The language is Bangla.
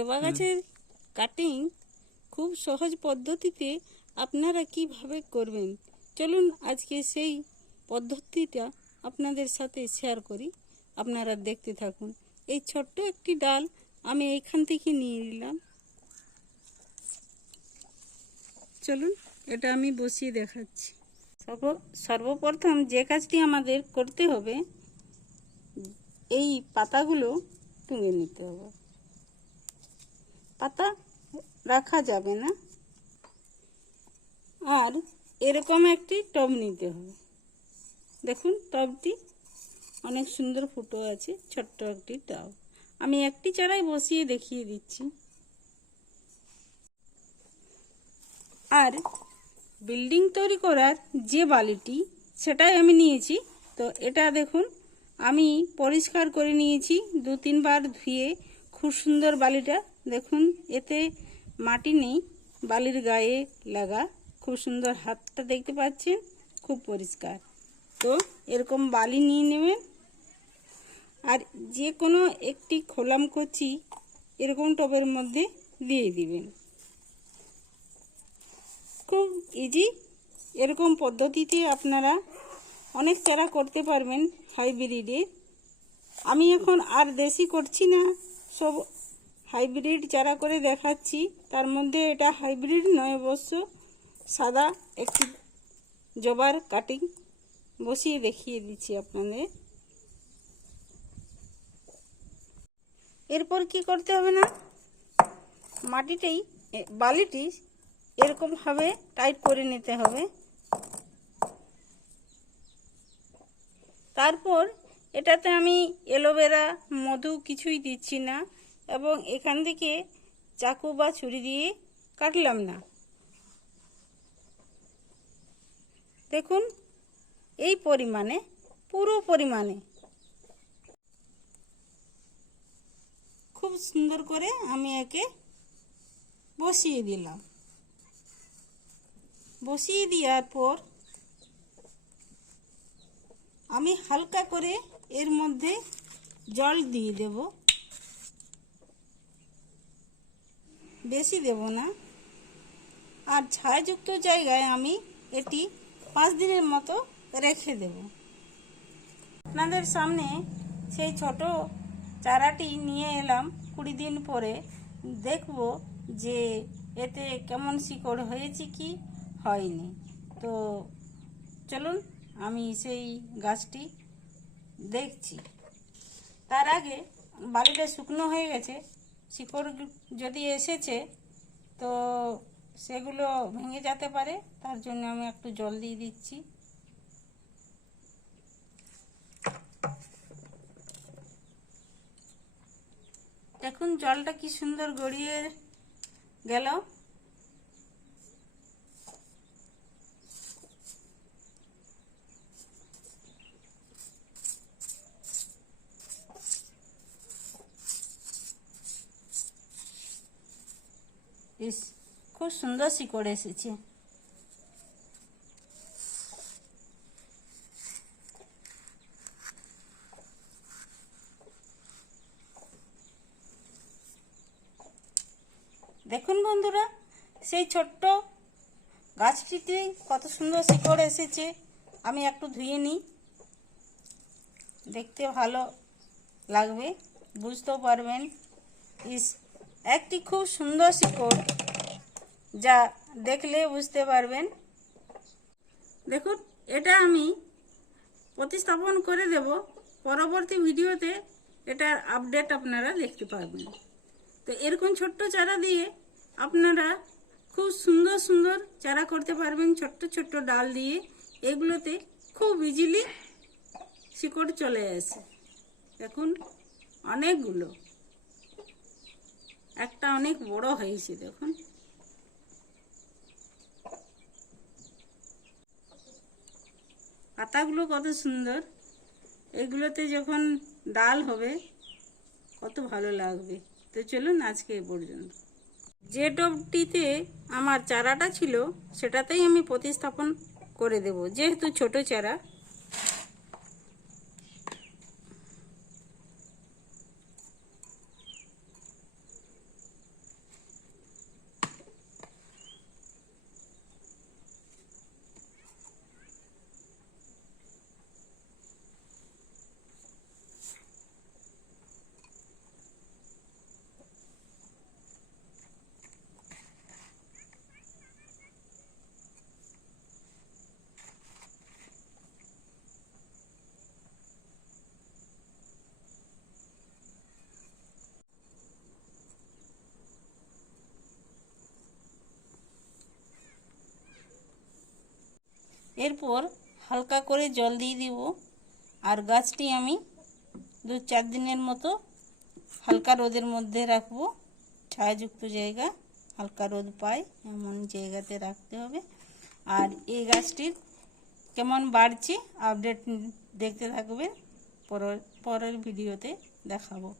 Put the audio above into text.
জবা গাছের কাটিং খুব সহজ পদ্ধতিতে আপনারা কীভাবে করবেন? চলুন আজকে সেই পদ্ধতিটা আপনাদের সাথে শেয়ার করি। আপনারা দেখতে থাকুন। এই ছোট্ট একটি ডাল আমি এইখান থেকে নিয়ে নিলাম। চলুন, এটা আমি বসিয়ে দেখাচ্ছি। সর্ব, সর্বপ্রথম যে কাজটি আমাদের করতে হবে, এই পাতাগুলো তুলে নিতে হবে। পাতা রাখা যাবে না। আর এরকম একটি টব নিতে হবে। দেখুন, টবটি অনেক সুন্দর ফুটো আছে, ছোট্ট একটি টব। আমি একটি চারাই বসিয়ে দেখিয়ে দিচ্ছি। আর বিল্ডিং তৈরি করার যে বালিটি, সেটাই আমি নিয়েছি। তো এটা দেখুন, আমি পরিষ্কার করে নিয়েছি। দু তিনবার ধুয়ে খুব সুন্দর বালিটা দেখুন, এতে মাটি নেই, বালির গায়ে লাগা। খুব সুন্দর হাতটা দেখতে পাচ্ছেন, খুব পরিষ্কার। তো এরকম বালি নিয়ে নেবেন। আর যে কোনো একটি খোলাম কচি এরকম টবের মধ্যে দিয়ে দিবেন। খুব ইজি এরকম পদ্ধতিতে আপনারা অনেক চারা করতে পারবেন হাইব্রিডের আমি এখন আর দেশি করছি না, সব হাইব্রিড চারা করে দেখাচ্ছি। তার মধ্যে এটা হাইব্রিড নয়, অবশ্য সাদা একটি জবার কাটিং বসিয়ে দেখিয়ে দিচ্ছি আপনাদের। এরপর কি করতে হবে না? মাটিটাই বালিটি এরকমভাবে টাইট করে নিতে হবে। তারপর এটাতে আমি এলোভেরা মধু কিছুই দিচ্ছি না। এবং এখান থেকে চাকু বা ছুরি দিয়ে কাটলাম না। দেখুন, এই পরিমাণে, পুরো পরিমাণে। খুব সুন্দর করে আমি একে বসিয়ে দিলাম। বসিয়ে দেওয়ার পর আমি হালকা করে এর মধ্যে জল দিয়ে দেব। বেশি দেব না। আর ছায়াযুক্ত জায়গায় আমি এটি পাঁচ দিনের মতো রেখে দেব। আপনাদের সামনে সেই ছোট চারাটি নিয়ে এলাম। কুড়ি দিন পরে দেখব যে এতে কেমন শিকড় হয়েছে কি হয়নি। তো চলুন, আমি সেই গাছটি দেখছি। তার আগে বালিটা শুকনো হয়ে গেছে। শিকড় যদি এসেছে, তো সেগুলো ভেঙে যেতে পারে। তার জন্য আমি একটু জল দিয়ে দিচ্ছি। দেখুন, জলটা কি সুন্দর গড়িয়ে গেল। ইস খুব সুন্দর শিকড় এসেছে দেখুন বন্ধুরা, সেই ছোট্ট গাছটিতে কত সুন্দর শিকড় এসেছে। আমি একটু ধুয়ে নিই। দেখতে ভালো লাগবে, বুঝতেও পারবেন। ইস একটি খুব সুন্দর শিকড়, যা দেখলে বুঝতে পারবেন। দেখুন, এটা আমি প্রতিস্থাপন করে দেব। পরবর্তী ভিডিওতে এটার আপডেট আপনারা দেখতে পারবেন। তো এরকম ছোট্ট চারা দিয়ে আপনারা খুব সুন্দর সুন্দর চারা করতে পারবেন। ছোট্ট ছোট্ট ডাল দিয়ে এগুলোতে খুব ইজিলি শিকড় চলে আসে। দেখুন, অনেকগুলো। অনেক বড় হয়েছে, দেখুন। পাতাগুলো কত সুন্দর। এগুলোতে যখন ডাল হবে, কত ভালো লাগবে। তো চলুন আজকে এ পর্যন্ত। যে টবটিতে আমার চারাটা ছিল, সেটাতেই আমি প্রতিস্থাপন করে দেব। যেহেতু ছোট চারা এরপর হালকা করে জল দিয়ে দিব। আর গাছটি আমি দু চার দিনের মতো হালকা রোদের মধ্যে রাখব। ছায়াযুক্ত জায়গা, হালকা রোদ পায়, এমন জায়গাতে রাখতে হবে। আর এই গাছটির কেমন বাড়ছে, আপডেট দেখতে থাকবেন। পরের পরের ভিডিওতে দেখাবো।